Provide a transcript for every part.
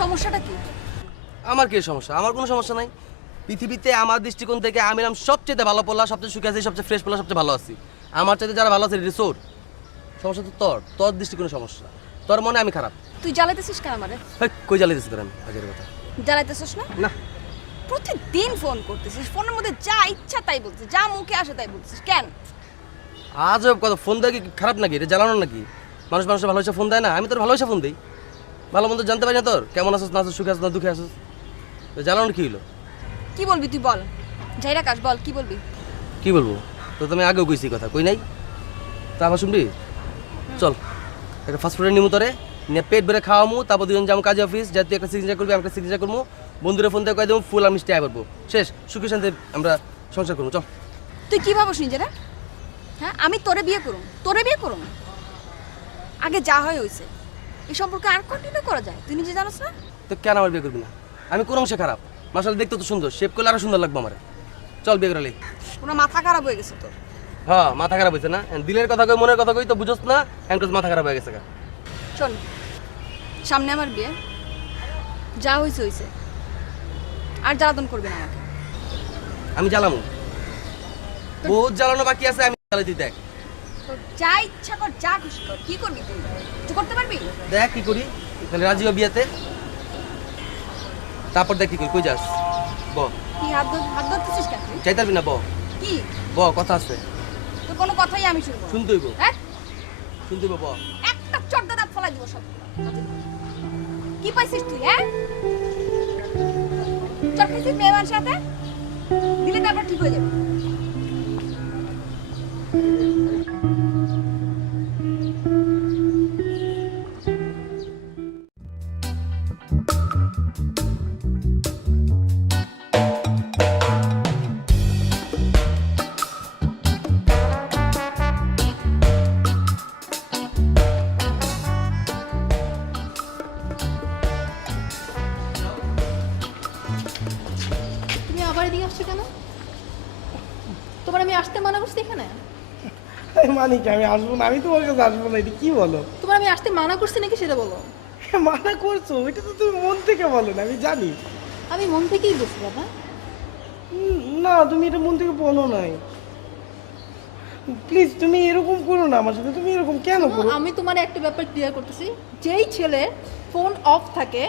সমস্যাটা কি? আমার কি সমস্যা? আমার কোনো সমস্যা নাই। পৃথিবীতে আমার দৃষ্টিকোণ থেকে আমি নাম সবচেয়ে ভালো পড়লা সবচেয়ে সুখে আছি সবচেয়ে ফ্রেশ পড়লা সবচেয়ে ভালো আছি। আমার চাইতে যারা ভালো আছে রিসোর্ট সমস্যা তো তোর। তোর দৃষ্টিকোণে সমস্যা। তোর মনে আমি খারাপ। তুই জ্বালাইতেছিস কেন আমারে? কই জ্বালিয়েছিস তোর আমি? আগের কথা। জ্বালাইতেছিস না? না। প্রতিদিন ফোন করতেছিস। ফোনের মধ্যে যা ইচ্ছা তাই বলছিস যা মুখে আসে তাই বলছিস। কেন? আজ কথা। ফোন দেয় কি খারাপ নাকি? এটা জ্বালানো নাকি? মানুষ মানুষের ভালোবাসা ফোন দেয় না? আমি তোর ভালোবাসা ফোন দিই। ভালো মন্দ জানতে পারি না তোর? কেমন আছিস না আছিস সুখে আছিস না দুঃখে আছিস? তো জ্বালানোর কি হলো কি বলবি তুই বল? যাই রাখাস বল কি বলবি? কি বলব? তো তুমি আগেও কইছি কথা কই নাই? তা আবার শুনবি? চল একটা ফাস্ট ফুডের নিমু তোরে নিয়ে পেট ভরে খাওয়ামু তারপর দুজন যাব কাজে অফিস যা তুই একটা সিগনেচার করবি একটা সিগনেচার করব বন্ধুরে ফোন দিয়ে কয়ে দেবো ফুল আমি স্টে করব। শেষ সুখে শান্তি আমরা সংসার করব চল। তুই কি ভাবস নিজেরা হ্যাঁ আমি তোরে বিয়ে করুম তোরে বিয়ে করুম? আগে যা হয় হয়েছে এই সম্পর্কে আর কন্টিনিউ করা যায় তুই নিজে জানোস না? তো কেন আমার বিয়ে করবি না? আমি কোন অংশে খারাপ? মাসাল দেখতে তো সুন্দর শেপ করলে আরও সুন্দর লাগবে আমার। চল বিয়ে করে পুরো মাথা খারাপ হয়ে গেছে তোর হ্যাঁ মাথা খারাপ হয়েছে না? দিলের কথা কই মনের কথা কই তো বুঝোস না? এখন মাথা খারাপ হয়ে গেছে। শোন সামনে আমার বিয়ে। যা হয়েছে হয়েছে আর জ্বালাতন করবি না আমাকে। আমি জ্বালামু। বহুত জ্বালানো বাকি আছে আমি জ্বালাই দিই দেখ তোর যা ইচ্ছা কর যা খুশি কর। কি করবি তুই? তুই করতে পারবি? দেখ কি করি তাহলে রাজি বিয়েতে তারপর দেখ কি করি কই যাস? ব। কি হাত ধর হাত ধরতেছিস কেন তুই? চাইতে পারবি না ব। কি? ব কথা আছে। তোর কোনো কথাই আমি শুনব না। শুনতে হ্যাঁ? শুনতে ব। একটা চট্টা দাঁত ফলাই দিব সব। কি পাইছিস তুই হ্যাঁ? চট খাইছিস মেয়ে মানুষের দিলে তারপর ঠিক হয়ে যাবে। আবার এদিকে আসছো কেন? তোমার আমি আসতে মানা করছি এখানে? মানে কি আমি আসব না? আমি তোমার কাছে আসব না এটা কি বলো? তোমার আমি আসতে মানা করছি নাকি সেটা বলো? মানা করছ? এটা তো তুমি মন থেকে বলো না আমি জানি। আমি মন থেকেই বলছি বাবা। না তুমি এটা মন থেকে বলো নাই। প্লিজ তুমি এরকম করো না আমার সাথে তুমি এরকম কেন করো? আমি তোমার একটা ব্যাপার ক্লিয়ার করতেছি। যেই ছেলে ফোন অফ থাকে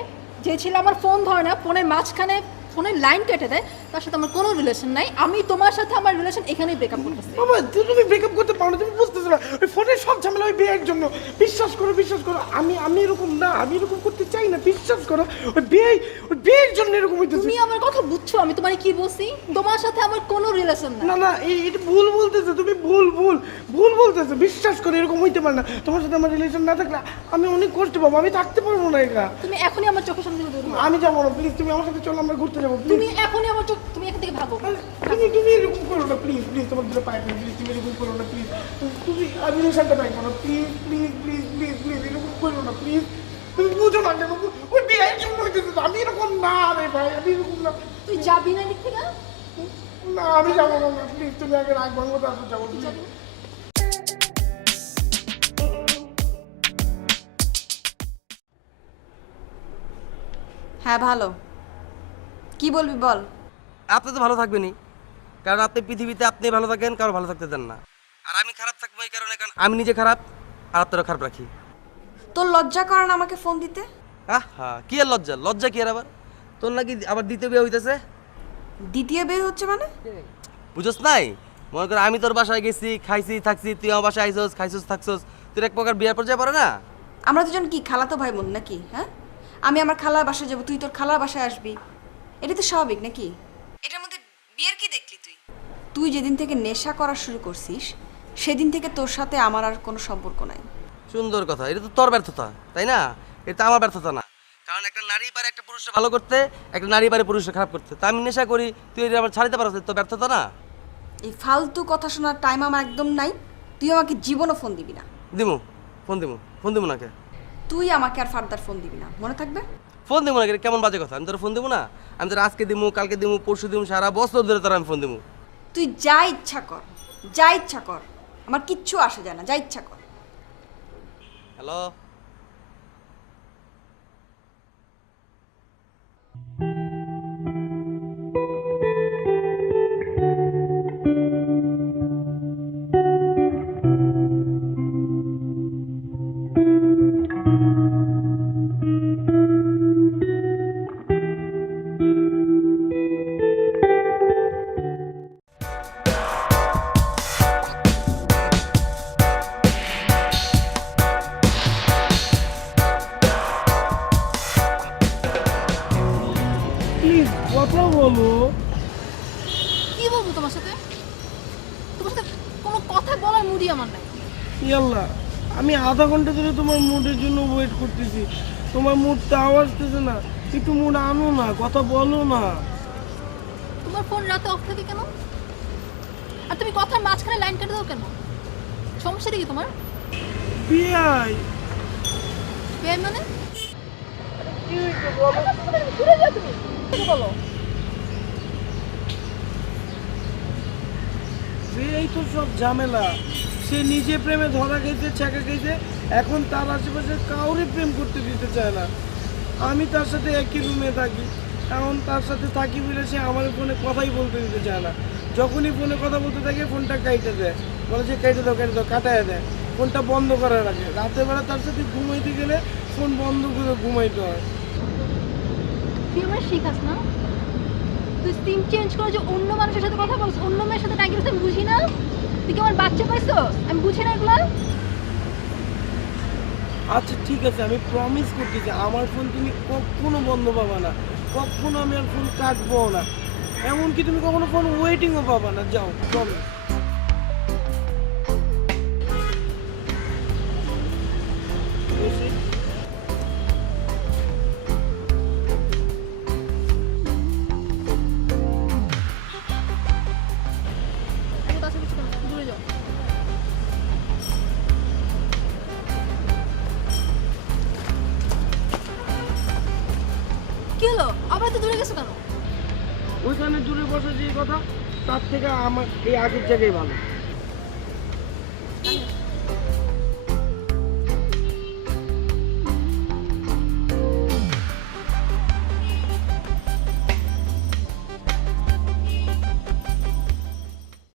যে ছেলে আমার ফোন ধরে না ফোনের মাঝখানে ফোনের লাইন কেটে দেয় তার সাথে আমার কোনো রিলেশন নাই। আমি তোমার সাথে আমার রিলেশন এখানেই ব্রেকআপ করতেছি। বাবা তুমি ব্রেকআপ করতে পারো না, তুমি বুঝতেছো না। ওই ফোনের সব ঝামেলা ওই বিয়ের জন্য। বিশ্বাস করো বিশ্বাস করো আমি আমি এরকম না আমি এরকম করতে চাই না বিশ্বাস করো। ওই বিয়ে ওই বিয়ের জন্য এরকম হইতেছে। তুমি আমার কথা বুঝছ আমি তোমার কি বলছি? তোমার সাথে আমার কোনো রিলেশন নাই। না না এই এটা ভুল বলতেছে তুমি ভুল ভুল ভুল বলতেছে। বিশ্বাস করো এরকম হইতে পারে না। তোমার সাথে আমার রিলেশন না থাকলে আমি অনেক কষ্ট পাবো আমি থাকতে পারব না একা। তুমি এখনই আমার চোখের সামনে আমি যাব না প্লিজ তুমি আমার সাথে চলো আমরা ঘুরতে যাব তুমি এখনই আমার চোখ তুমি এখান থেকে ভাগো। তুমি তুমি এরকম করো না প্লিজ প্লিজ তোমার দুটো পায়ে প্লিজ তুমি এরকম করো না প্লিজ তুমি আমি পাই না please please please please please এরকম করো না প্লিজ তুমি বুঝো না কেন ওই বিয়ের জন্য আমি এরকম না রে ভাই আমি এরকম না। তুই যাবি না না আমি যাব না প্লিজ তুমি আগে রাগ ভাঙবো তারপর যাব হ্যাঁ ভালো। কি বলবি বল? আপনি তো ভালো থাকবেনই। কারণ আপনি পৃথিবীতে আপনি ভালো থাকেন কারও ভালো থাকতে দেন না। আর আমি খারাপ থাকব এই কারণে কারণ আমি নিজে খারাপ আর আপনারও খারাপ রাখি। তোর লজ্জা করে না আমাকে ফোন দিতে? আহ কি আর লজ্জা? লজ্জা কি আর আবার? তোর নাকি আবার দ্বিতীয় বিয়ে হইতেছে? দ্বিতীয় বিয়ে হচ্ছে মানে? বুঝোস নাই? মনে কর আমি তোর বাসায় গেছি খাইছি থাকছি তুই আমার বাসায় আইসোস খাইছোস থাকছোস তোর এক প্রকার বিয়ার পর্যায়ে পড়ে না? আমরা দুজন কি খালাতো ভাই বোন নাকি হ্যাঁ? আমি আমার খালার বাসায় যাব তুই তোর খালার বাসায় আসবি। এটা তো স্বাভাবিক নাকি? এটার মধ্যে বিয়ের কি দেখলি তুই? তুই যেদিন থেকে নেশা করা শুরু করছিস সেদিন থেকে তোর সাথে আমার আর কোনো সম্পর্ক নাই। সুন্দর কথা এটা তো তোর ব্যর্থতা তাই না? এটা আমার ব্যর্থতা না। কারণ একটা নারী পারে একটা পুরুষকে ভালো করতে একটা নারী পারে পুরুষকে খারাপ করতে। তা আমি নেশা করি তুই এটা আবার ছাড়িতে পারছিস তো ব্যর্থতা না? এই ফালতু কথা শোনার টাইম আমার একদম নাই তুই আমাকে জীবনও ফোন দিবি না। দিমু ফোন দিমু ফোন দিমু নাকে তুই আমাকে আর ফার্দার ফোন দিবি না মনে থাকবে? ফোন দেবো না কেমন বাজে কথা? আমি তোর ফোন দিবো না? আমি তোর আজকে দিমু কালকে দিমু পরশু দিমু সারা বছর ধরে তোর আমি ফোন দিবো তুই যা ইচ্ছা কর যা ইচ্ছা কর। আমার কিচ্ছু আসে যায় না যা ইচ্ছা কর। হ্যালো? বলব তোমার সাথে? তোমার সাথে কোনো কথা বলার মুডই আমার নাই। ইয়াল্লা আমি আধা ঘণ্টা ধরে তোমার মুডের জন্য ওয়েট করতেছি। তোমার মুডটা আওয়াজ দিতেছে না। একটু মুড আনো না কথা বলো না। তোমার ফোন রাতে অফ থাকে কেন? আর তুমি কথার মাঝখানে লাইন কেটে দাও কেন? সমস্যাটা কি তোমার? বিয়াই বেআই মানে? ঘুরে যাও তুমি। তুমি এই তো সব ঝামেলা। সে নিজে প্রেমে ধরা খেয়েছে, ছ্যাঁকা খেয়েছে, এখন তার আশেপাশে কাউরে প্রেম করতে দিতে চায় না। আমি তার সাথে একই রুমে থাকি। এখন তার সাথে থাকি বলে সে আমার ফোনে কথাই বলতে দিতে চায় না। যখনই ফোনে কথা বলতে থাকে ফোনটা কাইটে দেয়। বলে যে, কেটে দাও কেটে দাও, কাটায় দেয়। ফোনটা বন্ধ করে রাখে রাতের বেলা তার সাথে ঘুমাইতে গেলে ফোন বন্ধ করে ঘুমাইতে হয়। তুই আমার শিখাস না? তুই সিম চেঞ্জ করে যে অন্য মানুষের সাথে কথা বলছিস, অন্য মেয়ের সাথে টাইম আমি বুঝি না। তুই কি আমার বাচ্চা পাইছো? আমি বুঝি না এগুলো। আচ্ছা ঠিক আছে, আমি প্রমিস করতেছি আমার ফোন তুমি কখনো বন্ধ পাবা না। কখনো আমি আর ফোন কাটবো না। এমনকি তুমি কখনো ফোন ওয়েটিংও পাবা না। যাও প্রমিস গেছো কেন? ওইখানে দূরে বসে যে কথা তার থেকে আমার এই আগের জায়গায় ভালো।